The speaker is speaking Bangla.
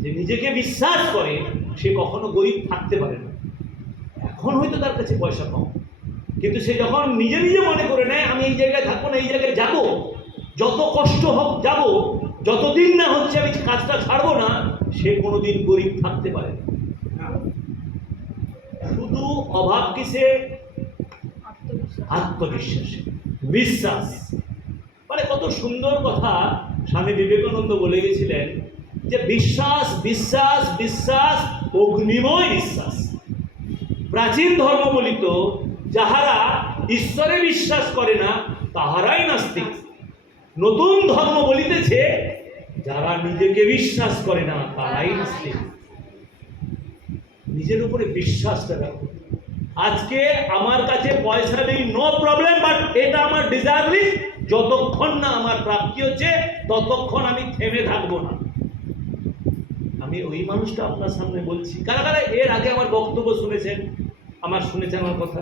যে নিজেকে বিশ্বাস করে সে কখনো গরিব থাকতে পারে না। এখন হয়তো তার কাছে পয়সা কম, কিন্তু সে যখন নিজে নিজে মনে করে নেয় আমি এই জায়গায় থাকবো না, এই জায়গায় যাবো, যত কষ্ট হোক যাব, যতদিন না হচ্ছে আমি কাজটা ছাড়বো না, সে কোনোদিন গরিব থাকতে পারে না। শুধু অভাব কিসে? আত্মবিশ্বাসে, বিশ্বাস। মানে কত সুন্দর কথা স্বামী বিবেকানন্দ বলে গেছিলেন যে বিশ্বাস বিশ্বাস বিশ্বাস অগ্নিময় বিশ্বাস। প্রাচীন ধর্ম বলিত যাহারা ঈশ্বরে বিশ্বাস করে না তাহারাই নাস্তিক। নতুন ধর্ম বলিতেছে যারা নিজেকে বিশ্বাস করে না তারাই নাস্তিক। নিজের উপরে বিশ্বাসটা রাখো। আজকে আমার কাছে পয়সা নেই, নো প্রবলেম, বাট এটা আমার ডিজায়ারলি, যতক্ষণ না আমার প্রাপ্তি হচ্ছে ততক্ষণ আমি থেমে থাকবো না। আমি ওই মানুষটা আপনার সামনে বলছি। কারা কারা এর আগে আমার বক্তব্য শুনেছেন, আমার কথা?